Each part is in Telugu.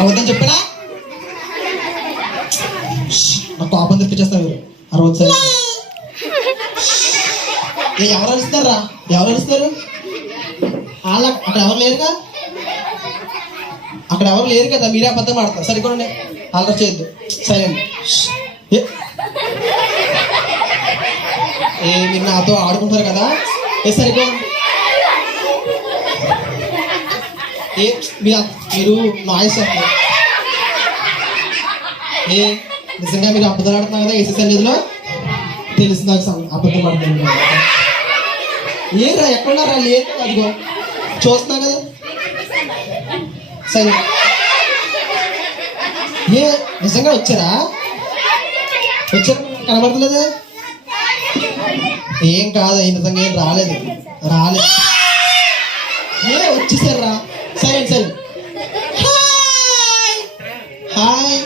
అబద్ధం చెప్పినా నాకు కోపం తెప్పించేస్తావు. అరవై ఎవరు అరుస్తారా? ఎవరు అరుస్తారు? వాళ్ళ అక్కడ ఎవరు లేరుగా, అక్కడ ఎవరు లేరు కదా, మీరే అబద్ధం ఆడతారు. సరికోండి, అల్లరి చేయొద్దు. సైలెంట్. మీరు నాతో ఆడుకుంటారు కదా, సరికోండి. మీరు నాయిస్ చేస్తారు. నిజంగా మీరు అబద్ధాలు ఆడుతున్నారు కదా ఏసీ సన్నిధిలో, తెలుసు నాకు. అబద్ధం ఆడుతుంది ఏరా? ఎక్కడున్నారా? లేదు, అదిగో చూస్తున్నా కదా. సరే, నిజంగా వచ్చారా? వచ్చారు, కనబడలేదు. ఏం కాదు, నిజంగా ఏం రాలేదు. వచ్చేసారా? సరే సరే. హాయ్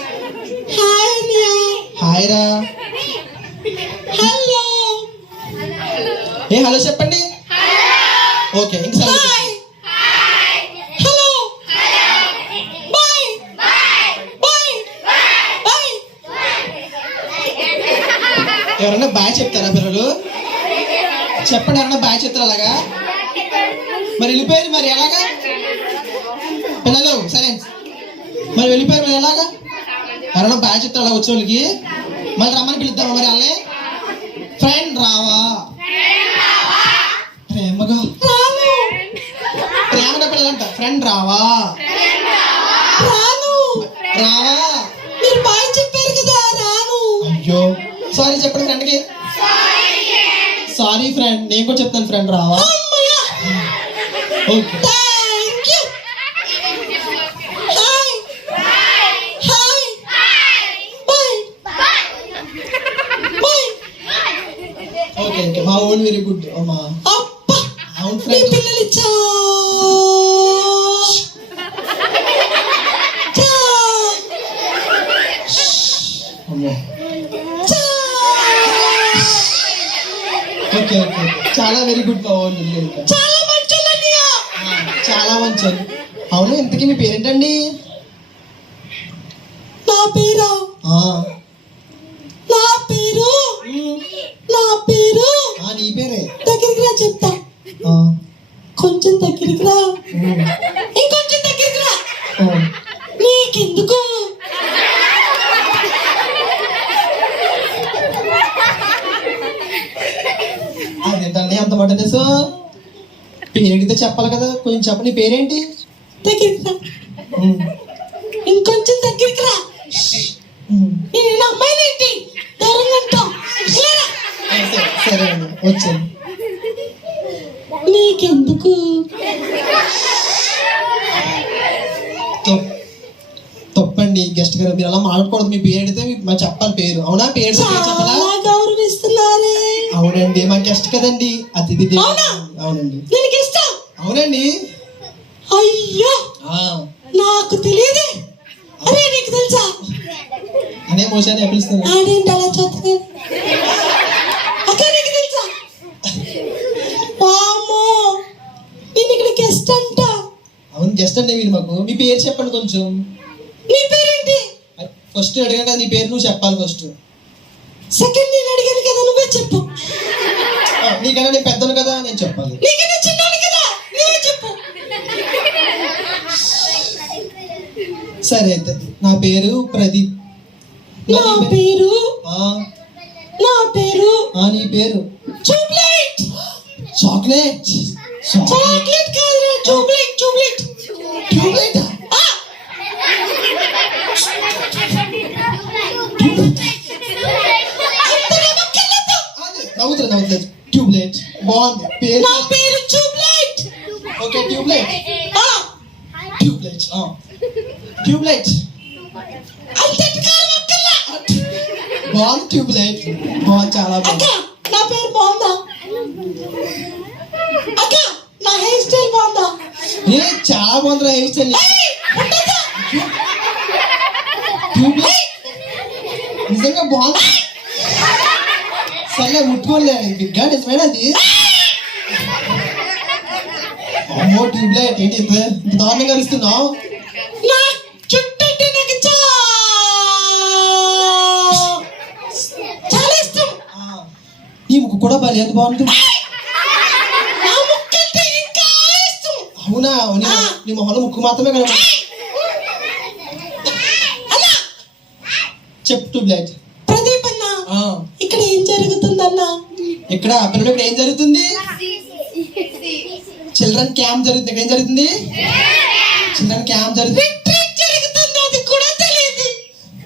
హాయ్ రా. హలో హలో చెప్పండి. ఓకే, ఇంకసారి ఎవరన్నా బాయ్ చెప్తారా పిల్లలు? చెప్పండి, ఎవరన్నా బాయ్ చెప్తారా? అలాగా మరి వెళ్ళిపోయారు, మరి ఎలాగా పిల్లలు? సరే, మరి వెళ్ళిపోయారు, మరి ఎలాగా? ఎవరన్నా బాయ్ చెప్తారు అలా వచ్చిన వాళ్ళకి? మళ్ళీ రమ్మని పిలుద్దామా మరి వాళ్ళని? ఫ్రెండ్ రావా? ప్రేమగా ప్రేమగా పిల్లలంట. ఫ్రెండ్ రావా? రావా? మీరు బాయ్ చెప్పారు కదా, రాను. అయ్యో, సారీ చెప్పండి ఫ్రెండ్కి. సారీ ఫ్రెండ్, నేను కూడా చెప్తాను. ఫ్రెండ్ రావా? Okay, okay okay. మా ఓన్ వెరీ గుడ్. అమ్మా అవును ఫ్రెండ్. పిల్లలు ఇచ్చా ఓకే ఓకే, చాలా వెరీ గుడ్. మా ఓన్ చాలా మంచి, చాలా మంచి. అవును, ఇంతకీ మీ పేరేంటండి? నా పేరు నీ పేరే. దగ్గరికి రా, చెప్తా. కొంచెం దగ్గరికి రా. ఇంకొంచెం దగ్గరికి రా. నీకెందుకు? అదేంటండి అంత మాట తెలుసు? పేరేంటితో చెప్పాలి కదా, కొంచెం చెప్ప. నీ పేరేంటి? దగ్గరికి రా. ఇంకొంచెం దగ్గరికి రా. నేను అమ్మాయినేంటి దూరంగా ఉంటావు? సరే అండి, వచ్చాను. నీకెందుకు? తప్పండి గెస్ట్ గారు, మీరు అలా మాట్లాడకూడదు. మీ పేరు అడిగితే మాకు చెప్పాలి పేరు. అవునా? పేరు చెప్పాలా? గౌరవిస్తున్నారే. అవునండి, మా గెస్ట్ కదండి, అతిథి. అవునండి, అవునండి. అయ్యో, నాకు తెలియదు. అరే, నీకు తెలుసా? అనే మోసాన్ని పిలుస్తాను. ఆడేంటి అలా చూస్తుంది? అక్క, నీకు తెలుసా? వామ్మో, నేను ఇక్కడ గెస్ట్ అంట. అవును, గెస్ట్ అండి మీరు మాకు. మీ పేరు చెప్పండి కొంచెం. నీ పేరేంటి? ఫస్ట్ అడిగాను కదా, నీ పేరు నువ్వు చెప్పాలి ఫస్ట్. సెకండ్ నేను అడిగాను కదా, నువ్వే చెప్పు. నీకన్నా నేను పెద్దను కదా, నేను చెప్పాలి. నీకన్నా చిన్నాను కదా, నువ్వే చెప్పు. సరే అయితే, నా పేరు ప్రదీప్. నా పేరు నీ పేరు? చాక్లెట్. చాక్లెట్ చాక్లెట్ కాదు, చాక్లెట్. చాక్లెట్ నవ్వుతుంది. ట్యూబ్లైట్ బాగుంది పేరు. నా పేరు tubelight. Okay, tubelight. Tubelight tubelight బాగుంది. ట్యూబ్లైట్ బాగుంది, చాలా బాగుంది. నా పేరు బాగుందా అక్క? నా హెయిర్ స్టైల్ బాగుందా? చాలా బాగుంది హెయిర్ స్టైల్. ట్యూబ్లైట్ నిజంగా బాగుంది. సరే, ముట్టుకోలేదు బిగ్గా, నిజమేనా అది? అమ్మో, ట్యూబ్లైట్ ఏంటి ఇంత దారుణంగా ఇస్తున్నావు? నా చుట్టూ కూడా భలే ఎంత బాగుంటుంది. నా ముక్కు అంటే ఇంకా ఇష్టం. అవునా? నీ మొహంలో ముక్కు మాత్రమే కనబడు. అన్నా చెప్పు ట్యూబ్లైట్. ప్రదీప్ అన్న, ఇక్కడ ఏం జరుగుతుందన్నా? ఇక్కడ పిల్లలు ఇక్కడ ఏం జరుగుతుంది? చిల్డ్రన్ క్యాంప్ జరుగుతుంది. ఇక్కడ ఏం జరుగుతుంది? చిల్డ్రన్ క్యాంప్ జరుగుతుంది. అది కూడా తెలియదు.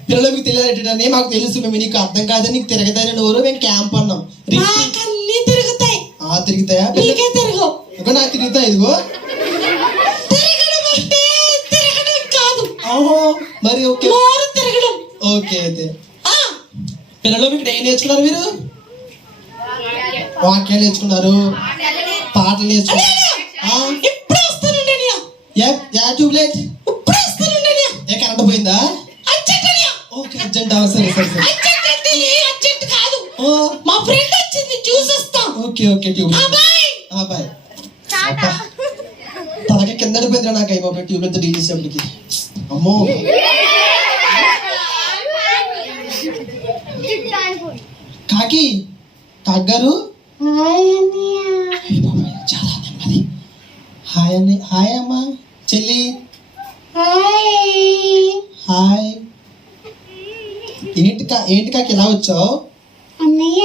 పిల్లలు మీకు తెలియదని మాకు తెలుసు. మేము నీకు అర్థం కాదని నీకు తిరగదని నోరు మేము క్యాంప్ అన్నాం. అన్ని తిరుగుతాయి. తిరుగుతాయా? నీకే తిరగవు. ఇదిగో నాకు తిరుగుతాయి. ఇదిగో తిరగడం అంటే తిరగడం కాదు. ఓహో మరి ఓకే తిరగడం. ఓకే అయితే పిల్లలు ఇక్కడ ఏం నేర్చుకున్నారు? మీరు వాక్యాలు నేర్చుకున్నారు, పాటలు నేర్చుకున్నారు. ఇప్పుడు వస్తానండి. ట్యూబ్లైట్ ఇప్పుడు వస్తానండి. ఏ కరెంట్ పోయిందా? Okay urgent. సరే సరే సరే. అర్జెంట్ కాదు, మా ఫ్రెండ్ వచ్చింది చూసొస్తాం. Okay okay tubelight bye. తలకి కింద పడిపోయిందిరా నాకు అయిపోయి ట్యూబ్లైట్ డీల్ చేసేప్పటికి. అమ్మో కాకి కాగ్గారు చాలా నెమ్మది. హాయ్ అని. హాయ్ అమ్మా చెల్లి. హాయ్. ఏంటి కాకి ఇలా వచ్చావు? అన్నయ్య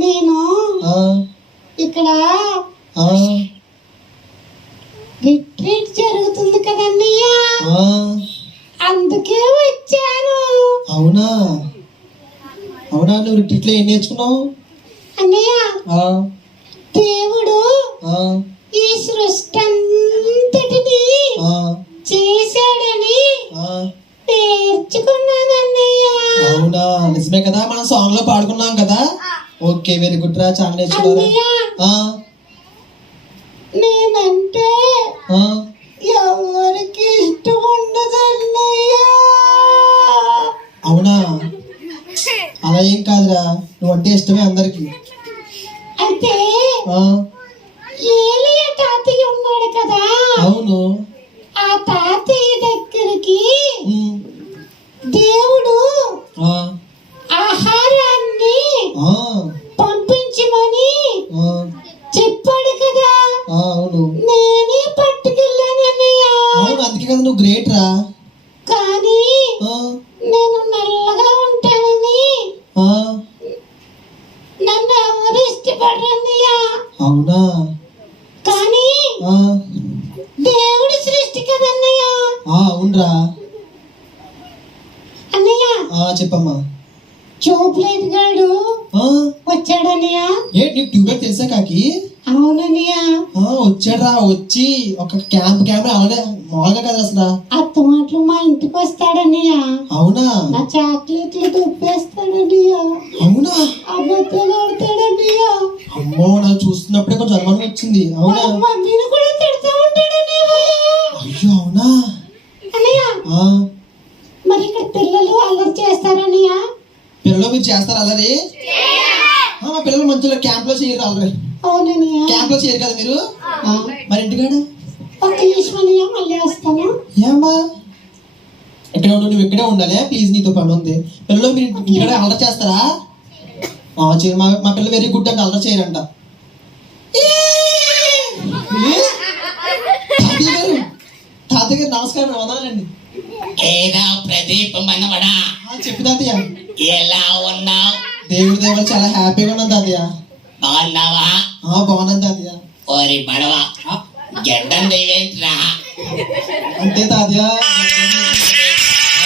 నేను ఇక్కడ రిట్రీట్ జరుగుతుంది కదన్నయ్య, అందుకే వచ్చాను. అవునా? అవునా? నువ్వు రిట్రీట్లో ఏం నేర్చుకున్నావు? అన్నయ్య దేవుడు ఈ సృష్టి అంతటిని చేశాడని నేర్చుకున్నానన్నయ్య. అవునా? నిజమే కదా, మనం సాంగ్ లో పాడుకున్నాం కదా. ఓకే వెరీ గుడ్ రా, చాలా నేర్చుకున్నారు. నేనంటే ఎవరికి ఇష్టం ఉండదన్నయ్య. అవునా? అలా ఏం కాదురా, నువ్వు అంటే ఇష్టమే అందరికి. అయితే ఏలియా తాతయ్య ఉన్నాడు కదా. అవును. ఆ తాతయ్య దగ్గరికి దేవుడు ఆహారాన్ని పంపించమని చెప్పాడు కదా. అవును. నేనే పట్టుకెళ్ళానన్నయ్య. అవును, అందుకే కదా నువ్వు గ్రేట్ రా. కానీ నేను నల్లగా ఉంటానని నన్ను ఎవరు ఇష్టపడరన్నయ్య. అవునా? కానీ దేవుడి సృష్టి కదన్నయ్య. అవునరా. అన్నయ్య చెప్పమ్మా. ట్యూబ్లైట్ గాడు వచ్చాడన్నయ్య. నీకు ట్యూబ్లైట్ తెలుసా కాకి? అవునన్నయ్య. వచ్చాడ్రా. వచ్చి ఒక క్యాంప్ అలాగే మామూలుగా కదా అసలు అత్త మాటలు మా ఇంటికి వస్తాడన్నయ్య. అవునా? నా చాక్లెట్లు దుప్పేస్తాడన్నయ్య. అవునా? అబద్ధాలు ఆడతాడన్నయ్య. అమ్మో, నాకు చూస్తున్నప్పుడే కొంచెం అనుమానం వచ్చింది. అవునా? మమ్మీని కూడా తిడతా ఉంటాడన్నయ్య. అయ్యో అవునా? అన్నయ్య మరి ఇక్కడ పిల్లలు అల్లరి చేస్తారన్నయ్య. పిల్లలు మీరు చేస్తారు అల్లరి? మా పిల్లలు మంచిగా క్యాంప్ లో చేయరు అల్లరి. అవునన్నయ్య. క్యాంప్ లో చేయరు కదా మీరు. మరి ఇంటికాడ ఒక్క నిమిషం అన్నయ్య, మళ్ళీ వస్తాను. ఏమ్మా ఇక్కడ ఉండు, నువ్వు ఇక్కడే ఉండాలి ప్లీజ్, నీతో పని ఉంది. పిల్లలు మీరు ఇంటికాడ అల్లరి చేస్తారా? చేయరు. మా పిల్లలు వెరీ గుడ్ అంటే అల్లరి చేయరంట. తాతయ్య గారు నమస్కారం, వందనాలండి. ఏదా ప్రదీప్ మనవడా, చెప్పు తాతయ్య. ఎలా ఉన్నావు? దేవుడి దేవుడు చాలా హ్యాపీగా ఉన్నాను తాతయ్య. బాగున్నావా? బాగున్నాను తాతయ్య. ఓరి బడవా, గడ్డం దేవేంట్రా? అంతే తాతయ్య.